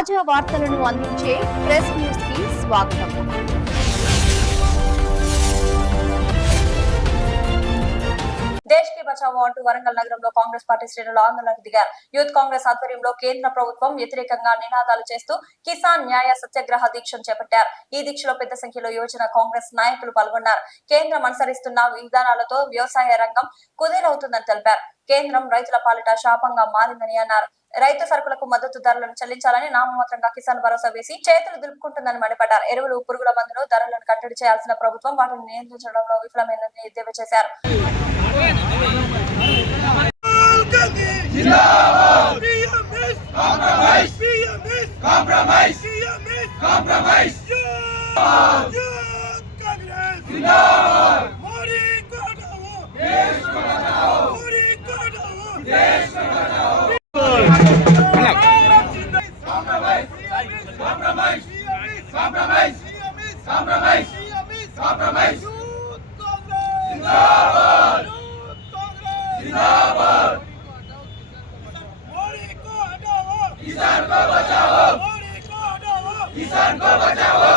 తాజా వార్తలను అందించే ప్రెస్ న్యూస్ కి స్వాగతం. దేశ్ కి బచావో అంటూ వరంగల్ నగరంలో కాంగ్రెస్ పార్టీ శ్రేణులు ఆందోళనకు దిగారు. యూత్ కాంగ్రెస్ ఆధ్వర్యంలో కేంద్ర ప్రభుత్వం వ్యతిరేకంగా నినాదాలు చేస్తూ కిసాన్ న్యాయ సత్యాగ్రహ దీక్షను చేపట్టారు. ఈ దీక్షలో పెద్ద సంఖ్యలో యువజన కాంగ్రెస్ నాయకులు పాల్గొన్నారు. కేంద్రం అనుసరిస్తున్న విధానాలతో వ్యవసాయ రంగం కుదేలవుతుందని తెలిపారు. కేంద్రం రైతుల పాలిట శాపంగా మారిందని అన్నారు. రైతు సరుకులకు మద్దతు ధరలను చెల్లించాలని నామమాత్రంగా కిసాన్ భరోసా వేసి చేతులు దులుపుకుంటుందని మండిపడ్డారు. ఎరువులు, పురుగుల మందులు ధరలను కట్టడి చేయాల్సిన ప్రభుత్వం వాటిని నియంత్రించడంలో విఫలమైందని ఎద్దేవా చేశారు. किसान को बचाओ, किसान को बचाओ,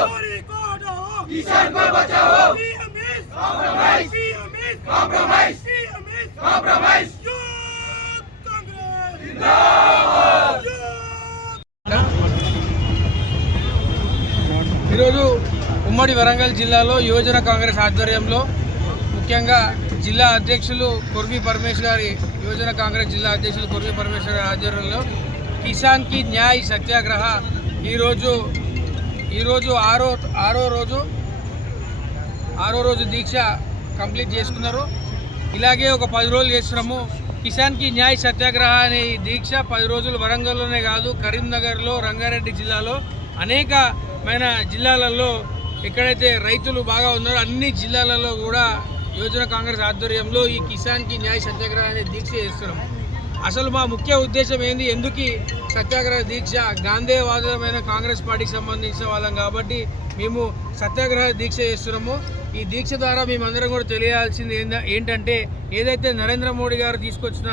किसान को बचाओ, कॉम्प्रोमाइज, कॉम्प्रोमाइज, कॉम्प्रोमाइज, जिंदाबाद। ఈరోజు ఉమ్మడి వరంగల్ జిల్లాలో యువజన కాంగ్రెస్ ఆధ్వర్యంలో ముఖ్యంగా జిల్లా అధ్యక్షులు కొర్వి పరమేశ్ గారి యువజన కాంగ్రెస్ జిల్లా అధ్యక్షులు కొర్వి పరమేశ్ గారి ఆధ్వర్యంలో కిసాన్ కి న్యాయ్ సత్యాగ్రహ ఈరోజు ఆరో రోజు దీక్ష కంప్లీట్ చేసుకున్నారు. ఇలాగే ఒక 10 రోజులు చేస్తున్నాము. కిసాన్ కి న్యాయ్ సత్యాగ్రహ అనే ఈ దీక్ష 10 రోజులు వరంగల్లోనే కాదు, కరీంనగర్లో, రంగారెడ్డి జిల్లాలో అనేకమైన జిల్లాలలో ఎక్కడైతే రైతులు బాగా ఉన్నారో అన్ని జిల్లాలలో కూడా యువజన కాంగ్రెస్ ఆధ్వర్యంలో ఈ కిసాన్ కి న్యాయ్ సత్యాగ్రహ అనే దీక్ష చేస్తున్నాం. అసలు మా ముఖ్య ఉద్దేశం ఏంది, ఎందుకు సత్యాగ్రహ దీక్ష? గాంధేయవాదమైన కాంగ్రెస్ పార్టీకి సంబంధించిన వాళ్ళం కాబట్టి మేము సత్యాగ్రహ దీక్ష చేస్తున్నాము. ఈ దీక్ష ద్వారా మేమందరం కూడా తెలియాల్సింది ఏంటంటే, ఏదైతే నరేంద్ర మోడీ గారు తీసుకొచ్చిన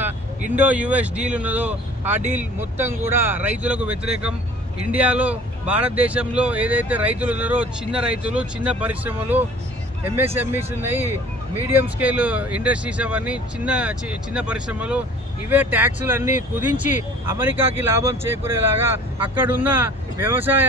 ఇండో యుఎస్ డీల్ ఉన్నదో ఆ డీల్ మొత్తం కూడా రైతులకు వ్యతిరేకం. ఇండియాలో, భారతదేశంలో ఏదైతే రైతులు ఉన్నారో చిన్న రైతులు, చిన్న పరిశ్రమలు, ఎంఎస్ఎంఈస్ ఉన్నాయి, మీడియం స్కేల్ ఇండస్ట్రీస్, అవన్నీ చిన్న పరిశ్రమలు, ఇవే ట్యాక్సులన్నీ కుదించి అమెరికాకి లాభం చేకూరేలాగా అక్కడున్న వ్యవసాయ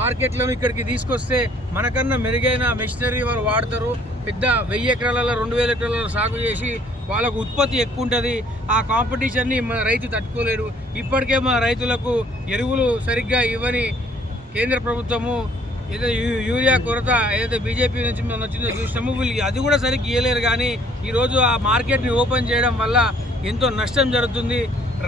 మార్కెట్లను ఇక్కడికి తీసుకొస్తే మనకన్నా మెరుగైన మెషినరీ వాళ్ళు వాడతారు. పెద్ద 1000 ఎకరాలలో 2000 ఎకరాలలో సాగు చేసి వాళ్ళకు ఉత్పత్తి ఎక్కువ ఉంటుంది. ఆ కాంపిటీషన్ని మన రైతు తట్టుకోలేడు. ఇప్పటికే మన రైతులకు ఎరువులు సరిగ్గా ఇవ్వని కేంద్ర ప్రభుత్వము, ఏదో యూరియా కొరత ఏదైతే బీజేపీ నుంచి మనం వచ్చిందో చూసినాము, వీళ్ళు అది కూడా సరిగ్గా ఇవ్వలేరు. కానీ ఈరోజు ఆ మార్కెట్ని ఓపెన్ చేయడం వల్ల ఎంతో నష్టం జరుగుతుంది.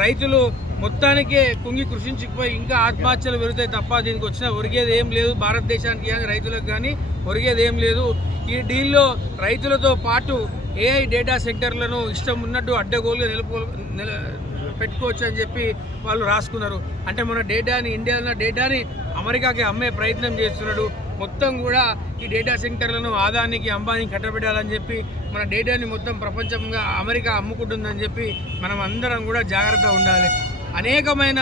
రైతులు మొత్తానికే కుంగి కృషించిపోయి ఇంకా ఆత్మహత్యలు పెరుగుతాయి తప్ప దీనికి వచ్చిన ఒరిగేది ఏం లేదు. భారతదేశానికి కానీ రైతులకు కానీ ఒరిగేది ఏం లేదు. ఈ డీల్లో రైతులతో పాటు ఏఐ డేటా సెంటర్లను ఇష్టం ఉన్నట్టు అడ్డగోలుగా పెట్టుకోవచ్చు అని చెప్పి వాళ్ళు రాసుకున్నారు. అంటే మన డేటాని, ఇండియాలో డేటాని అమెరికాకి అమ్మే ప్రయత్నం చేస్తున్నాడు. మొత్తం కూడా ఈ డేటా సెంటర్లను ఆదానికి, అంబానీకి కట్టబెట్టాలని చెప్పి మన డేటాని మొత్తం ప్రపంచంగా అమెరికా అమ్ముకుంటుందని చెప్పి మనం అందరం కూడా జాగ్రత్తగా ఉండాలి. అనేకమైన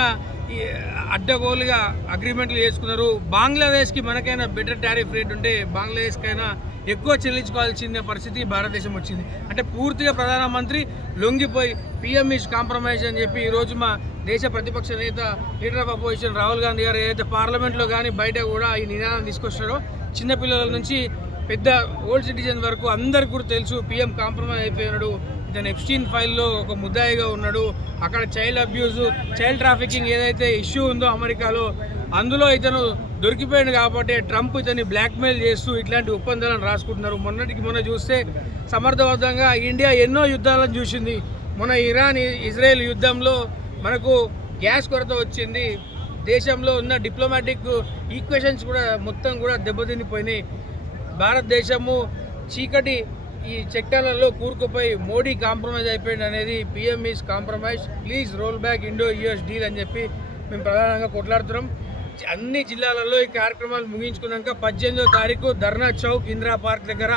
అడ్డగోలుగా అగ్రిమెంట్లు చేసుకున్నారు. బంగ్లాదేశ్కి మనకైనా బెటర్ టారిఫ్ రేట్ ఉంటే బంగ్లాదేశ్కైనా ఎక్కువ చెల్లించుకోవాల్సిన పరిస్థితి భారతదేశం వచ్చింది. అంటే పూర్తిగా ప్రధానమంత్రి లొంగిపోయి పిఎం ఈజ్ కాంప్రమైజ్ అని చెప్పి ఈరోజు మా దేశ ప్రతిపక్ష నేత, leader of opposition Rahul Gandhi గారు ఏదైతే పార్లమెంట్లో కానీ బయట కూడా ఈ నినాదం తీసుకొచ్చారో, చిన్నపిల్లల నుంచి పెద్ద ఓల్డ్ సిటిజన్ వరకు అందరికి కూడా తెలుసు పిఎం కాంప్రమైజ్ అయిపోయినాడు. ఇతను ఎప్స్టీన్ ఫైల్లో ఒక ముద్దాయిగా ఉన్నాడు. అక్కడ చైల్డ్ అబ్యూజ్, చైల్డ్ ట్రాఫికింగ్ ఏదైతే ఇష్యూ ఉందో అమెరికాలో, అందులో ఇతను దొరికిపోయాడు కాబట్టి ట్రంప్ ఇతన్ని బ్లాక్మెయిల్ చేస్తూ ఇట్లాంటి ఒప్పందాలను రాసుకుంటున్నారు. మొన్న చూస్తే సమర్థవంతంగా ఇండియా ఎన్నో యుద్ధాలను చూసింది. మొన్న ఇరాన్ ఇజ్రాయెల్ యుద్ధంలో మనకు గ్యాస్ కొరత వచ్చింది. దేశంలో ఉన్న డిప్లొమాటిక్ ఈక్వేషన్స్ కూడా మొత్తం కూడా దెబ్బతినిపోయినాయి. భారతదేశము చీకటి ఈ చట్టాలలో కూరుకుపోయి మోడీ కాంప్రమైజ్ అయిపోయింది అనేది PM is compromise, please roll back Indo US deal అని చెప్పి మేము ప్రధానంగా కొట్లాడుతున్నాం. అన్ని జిల్లాలలో ఈ కార్యక్రమాలు ముగించుకున్నాక 18వ తారీఖు ధర్నా చౌక్, ఇందిరా పార్క్ దగ్గర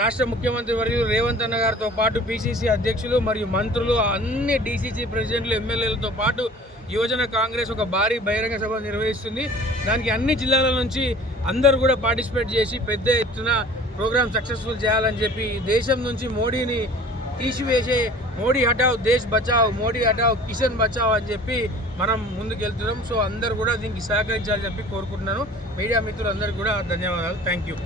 రాష్ట్ర ముఖ్యమంత్రి వర్యులు రేవంత్ అన్న గారితో పాటు పిసిసి అధ్యక్షులు మరియు మంత్రులు, అన్ని డిసిసి ప్రెసిడెంట్లు, ఎమ్మెల్యేలతో పాటు యువజన కాంగ్రెస్ ఒక భారీ బహిరంగ సభ నిర్వహిస్తుంది. దానికి అన్ని జిల్లాల నుంచి అందరూ కూడా పార్టిసిపేట్ చేసి పెద్ద ఎత్తున ప్రోగ్రామ్ సక్సెస్ఫుల్ చేయాలని చెప్పి దేశం నుంచి మోడీని తీసివేసే మోడీ హటావ్ దేశ్ బచావ్, మోడీ హటావ్ కిషన్ బచావ్ అని చెప్పి మనం ముందుకెళ్తున్నాం. సో అందరు కూడా దీనికి సహకరించాలని చెప్పి కోరుకుంటున్నాను. మీడియా మిత్రులందరికీ కూడా ధన్యవాదాలు. Thank you.